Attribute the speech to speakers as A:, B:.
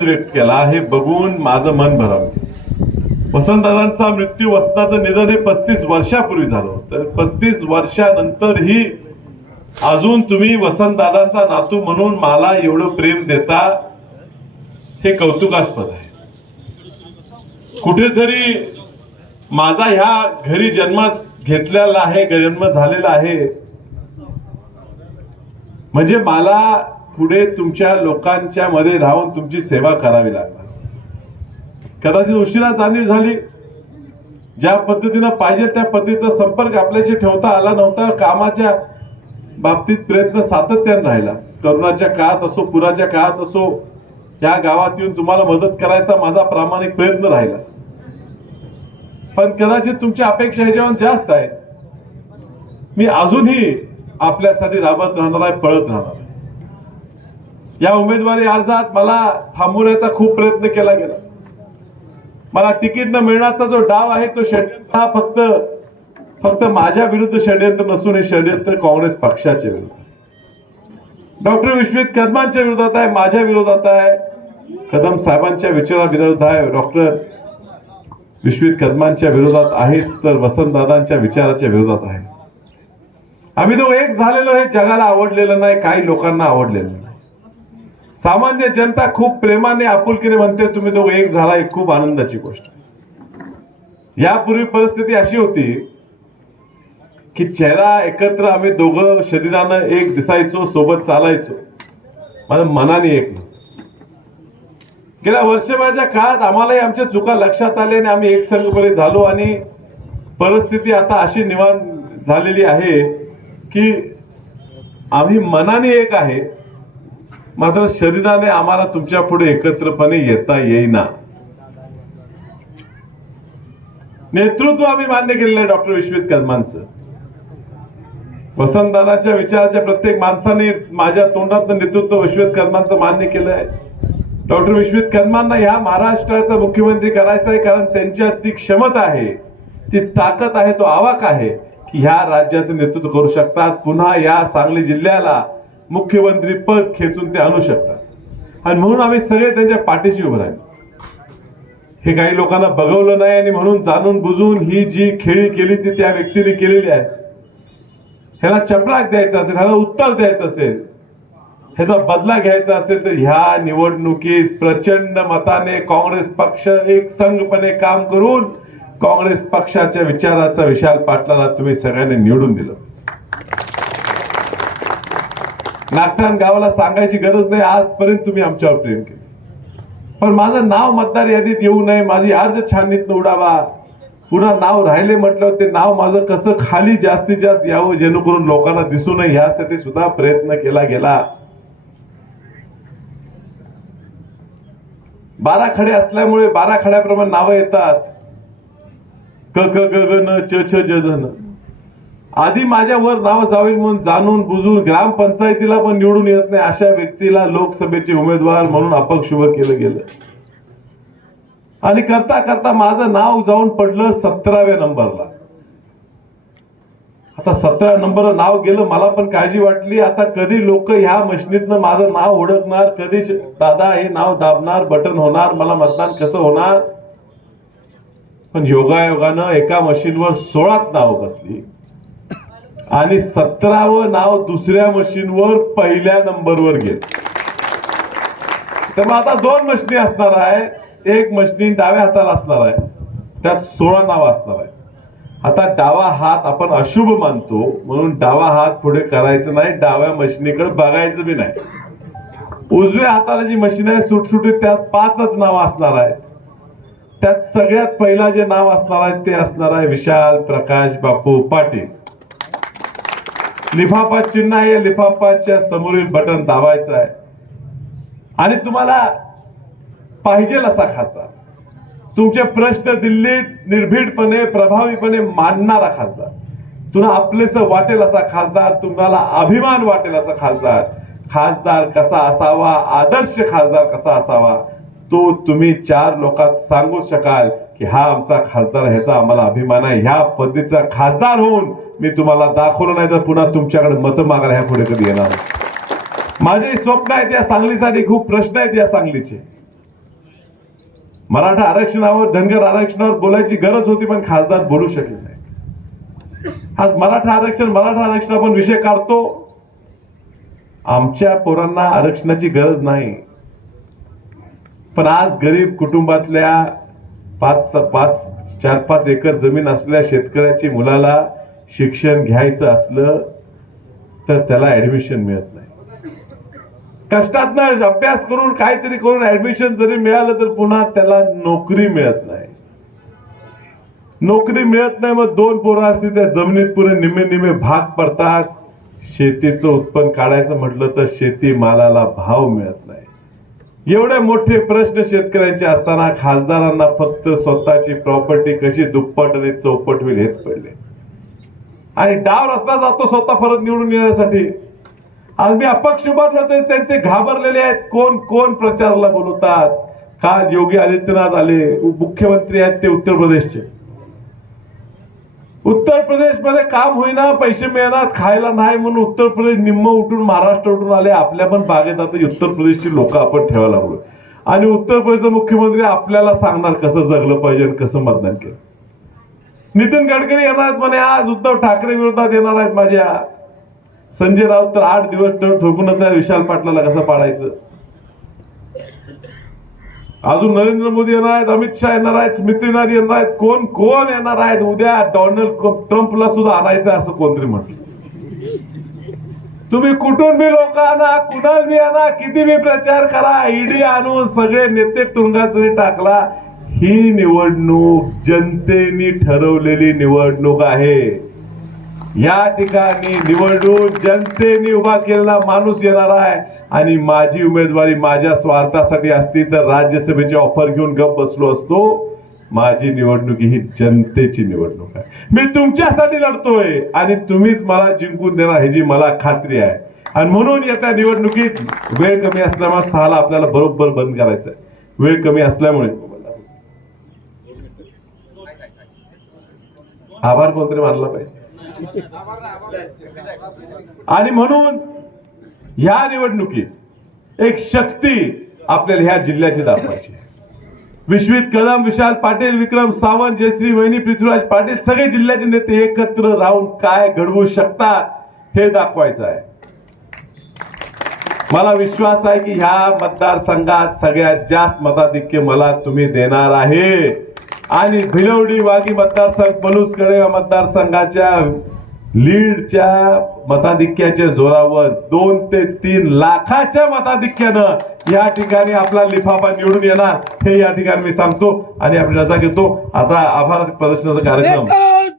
A: आनंद व्यक्त केला हे बघून माझं मन भरावं वसंतदादांचा मृत्यू वसंताचं निधन हे पस्तीस वर्षापूर्वी झालं तर पस्तीस वर्षानंतरही अजून तुम्ही वसंतदादांचा नातू म्हणून मला एवढं प्रेम देता हे कौतुकास्पद आहे. कुठेतरी माझा ह्या घरी जन्म घेतलेला आहे जन्म झालेला आहे. म्हणजे मला पुढे तुमच्या लोकांच्या मध्ये राहून तुमची सेवा करावी लागणार. कदाचित उशिरा जाणीव झाली. ज्या पद्धतीनं पाहिजे त्या पद्धतीचा संपर्क आपल्याशी ठेवता आला नव्हता. कामाच्या बाबतीत प्रयत्न सातत्याने राहिला. करोनाच्या काळात असो पुराच्या काळात असो या गावात येऊन तुम्हाला मदत करायचा माझा प्रामाणिक प्रयत्न राहिला. पण कदाचित तुमच्या अपेक्षा ह्याच्यावर जास्त आहेत. मी अजूनही आपल्यासाठी राबत राहणार आहे पळत राहणार या उमेदवारी अर्जात मला थांबवण्याचा खूप प्रयत्न केला गेला. मला तिकीट न मिळण्याचा जो डाव आहे तो षडयंत्र हा फक्त फक्त माझ्या विरुद्ध षडयंत्र नसून हे षडयंत्र काँग्रेस पक्षाच्या विरुद्ध आहे. डॉक्टर विश्वित कदमांच्या विरोधात आहे माझ्या विरोधात आहे कदम साहेबांच्या विचाराविरोधात आहे डॉक्टर विश्वित कदमांच्या विरोधात आहेच तर वसंतदादांच्या विचाराच्या विरोधात आहे. आम्ही तो एक झालेलो हे जगाला आवडलेलं नाही काही लोकांना आवडलेलं नाही. सामान्य जनता खूप प्रेमाने आपुलकीने म्हणते तुम्ही तो एक झाला ही खूप आनंदाची गोष्ट. यापूर्वी परिस्थिती अशी होती की चेहरा एकत्र आम्ही दोघं शरीरानं एक दिसायचो सोबत चालायचो. माझ्या मनाने एक गेल्या वर्षभराच्या काळात आम्हालाही आमच्या चुका लक्षात आल्या आणि आम्ही एकसंघपणे झालो आणि परिस्थिती आता अशी निवान झालेली आहे की आम्ही मनाने एक आहे. मात्र शरीराने आम्हाला तुमच्यापुढे एकत्रपणे येता येईना. नेतृत्व आम्ही मान्य केलेलं आहे डॉक्टर विश्वित कदमांचं. वसंतदादाच्या विचाराच्या प्रत्येक माणसाने माझ्या तोंडात नेतृत्व विश्वित कदमांचं मान्य केलं आहे. डॉक्टर विश्वित कदमांना ह्या महाराष्ट्राचा मुख्यमंत्री करायचा आहे कारण त्यांच्यात ती क्षमता आहे ती ताकद आहे तो आवाक आहे की ह्या राज्याचं नेतृत्व करू शकतात. पुन्हा या सांगली जिल्ह्याला मुख्यमंत्री पद खेचून ते आणू शकतात. आणि म्हणून आम्ही सगळे त्यांच्या पाठीशी उभे राहिलो. हे काही लोकांना बघवलं नाही आणि म्हणून जाणून बुजून ही जी खेळी केली ती त्या व्यक्तीने केलेली आहे. ह्याला चपराक द्यायचा असेल ह्याला उत्तर द्यायचं असेल ह्याचा बदला घ्यायचा असेल तर ह्या निवडणुकीत प्रचंड मताने काँग्रेस पक्ष एक संघपणे काम करून काँग्रेस पक्षाच्या विचाराचा विशाल पाटलाला तुम्ही सगळ्यांनी निवडून दिलं. नागठाण गावाला सांगायची गरज नाही आजपर्यंत तुम्ही आमच्यावर प्रेम केले. पण माझं नाव मतदार यादीत येऊ नये माझी अर्ज छाननीत उडावा. पुन्हा नाव राहिले म्हटलं ते नाव माझं कसं खाली जास्तीत जास्त यावं जेणेकरून लोकांना दिसू नये यासाठी सुद्धा प्रयत्न केला गेला. बारा खडे असल्यामुळे बारा खड्याप्रमाणे नावं येतात. क क ग ग न च छ ज ज न. आधी माझ्यावर नाव जावेल म्हणून जाणून बुजून ग्रामपंचायतीला पण निवडून येत नाही अशा व्यक्तीला लोकसभेचे उमेदवार म्हणून अपक्ष उभं केलं गेलं. आणि करता करता माझं नाव जाऊन पडलं सतराव्या नंबरला. आता सतरा नंबर नाव गेलं मला पण काळजी वाटली. आता कधी लोक ह्या मशनीतनं माझं नाव ओळखणार कधी दादा हे नाव दाबणार बटन होणार मला मतदान कसं होणार? पण योगायोगानं एका मशीनवर सोळाच नाव बसली. आणि सतरावं नाव दुसऱ्या मशीनवर पहिल्या नंबरवर गेलं तर मग आता दोन मशनी असणार आहे. एक मशनी डाव्या हाताला असणार आहे. त्यात सोळा नाव असणार आहे. आता डावा हात आपण अशुभ मानतो. म्हणून डावा हात पुढे करायचं नाही. डाव्या मशिनीकडे बघायचं बी नाही. उजव्या हाताला जी मशीन आहे सुटसुटीत त्यात पाचच नाव असणार आहे त्यात सगळ्यात पहिला जे नाव असणार आहे ते असणार आहे विशाल प्रकाश बापू पाटील. लिफाफा चिन्ह आहे या लिफाफाच्या समोरील बटन दाबायचं आहे. आणि तुम्हाला पाहिजेल असा खासदार तुमचे प्रश्न दिल्लीत निर्भीडपणे प्रभावीपणे मांडणारा खासदार तुला आपलेस वाटेल असा खासदार तुम्हाला अभिमान वाटेल असा खासदार. खासदार कसा असावा आदर्श खासदार कसा असावा तो तुम्ही चार लोकात सांगू शकाल. की हा आमचा खासदार ह्याचा आम्हाला अभिमान आहे. ह्या पद्धतीचा खासदार होऊन मी तुम्हाला दाखवलं नाही तर पुन्हा तुमच्याकडे मतं मागायला ह्या पुढे कधी येणार माझे स्वप्न आहेत या सांगलीसाठी खूप प्रश्न आहेत या सांगलीचे. मराठा आरक्षणावर धनगर आरक्षणावर बोलायची गरज होती पण खासदार बोलू शकले नाही. आज मराठा आरक्षण मराठा आरक्षण आपण विषय काढतो. आमच्या पोरांना आरक्षणाची गरज नाही. पण आज गरीब कुटुंबातल्या पाच पाच चार पाच एकर जमीन असलेल्या शेतकऱ्याची मुलाला शिक्षण घ्यायचं असलं तर त्याला ऍडमिशन मिळत नाही. कष्टातनं अभ्यास करून काहीतरी करून ऍडमिशन जरी मिळालं तर पुन्हा त्याला नोकरी मिळत नाही. नोकरी मिळत नाही मग दोन पोरं असतील त्या जमिनीत पुढे निम्मे निम्मे भाग पडतात. शेतीचं उत्पन्न काढायचं म्हटलं तर शेती मालाला भाव मिळत नाही. एवढे मोठे प्रश्न शेतकऱ्यांचे असताना खासदारांना फक्त स्वतःची प्रॉपर्टी कशी दुप्पट आणि चौपट होईल हेच पडले आणि डाव रचला जातो स्वतः परत निवडून येण्यासाठी. आज मी अपक्ष उभारलो तरी त्यांचे घाबरलेले आहेत. कोण कोण प्रचाराला बोलवतात? काल योगी आदित्यनाथ आले मुख्यमंत्री आहेत ते उत्तर प्रदेशचे. उत्तर प्रदेशमध्ये काम होईना पैसे मिळणार खायला नाही म्हणून उत्तर प्रदेश निम्म उठून महाराष्ट्र उठून आले आपल्या पण बागेत आता उत्तर प्रदेशची लोक आपण ठेवायला लागलो. आणि उत्तर प्रदेशचा मुख्यमंत्री आपल्याला सांगणार कसं जगलं पाहिजे आणि कसं मतदान केलं. नितीन गडकरी येणार आहेत म्हणे आज उद्धव ठाकरे विरोधात येणार आहेत माझ्या. संजय राऊत तर आठ दिवस ठोकूनच विशाल पाटलाला कसं पाडायचं? अजून नरेंद्र मोदी येणार आहेत अमित शहा येणार आहेत स्मृती इराणी येणार आहेत. कोण कोण येणार आहेत? उद्या डोनाल्ड ट्रम्पला सुद्धा आणायचं असं कोणतरी म्हटलं. तुम्ही कुठून बी लोक आणा कुणाल बी आणा किती बी प्रचार करा ईडी आणून सगळे नेते तुरुंगात टाकला ही निवडणूक जनतेने ठरवलेली निवडणूक आहे. या ठिकाणी निवडणूक जनतेने उभा केलेला माणूस येणार आहे. आणि माझी उमेदवारी माझ्या स्वार्थासाठी असती तर राज्यसभेची ऑफर घेऊन गप बसलो असतो. माझी निवडणूक ही जनतेची निवडणूक आहे. मी तुमच्यासाठी लढतोय आणि तुम्हीच मला जिंकून देणार ह्याची मला खात्री आहे. आणि म्हणून येत्या निवडणुकीत वेळ कमी असल्यामुळे सहाला आपल्याला बरोबर बंद करायचं आहे वेळ कमी असल्यामुळे. आभार कोणतरी मानला पाहिजे. आणि म्हणून ह्या निवडणुकीत एक शक्ती आपल्याला ह्या जिल्ह्याची दाखवायची विश्वित कदम विशाल पाटील विक्रम सावंत जयश्री वहिनी पृथ्वीराज पाटील सगळे जिल्ह्याचे नेते एकत्र राहून काय घडवू शकतात हे दाखवायचं आहे. मला विश्वास आहे की ह्या मतदारसंघात सगळ्यात जास्त मताधिक्य मला तुम्ही देणार आहे. आणि भिलवडी वागी मतदारसंघ पलूसकडे मतदारसंघाच्या लीडच्या मताधिक्याच्या जोरावर दोन ते तीन लाखाच्या मताधिक्यानं या ठिकाणी आपला लिफाफा निवडून येणार हे या ठिकाणी मी सांगतो आणि आपली रजा घेतो. आता आभार प्रदर्शनाचा कार्यक्रम.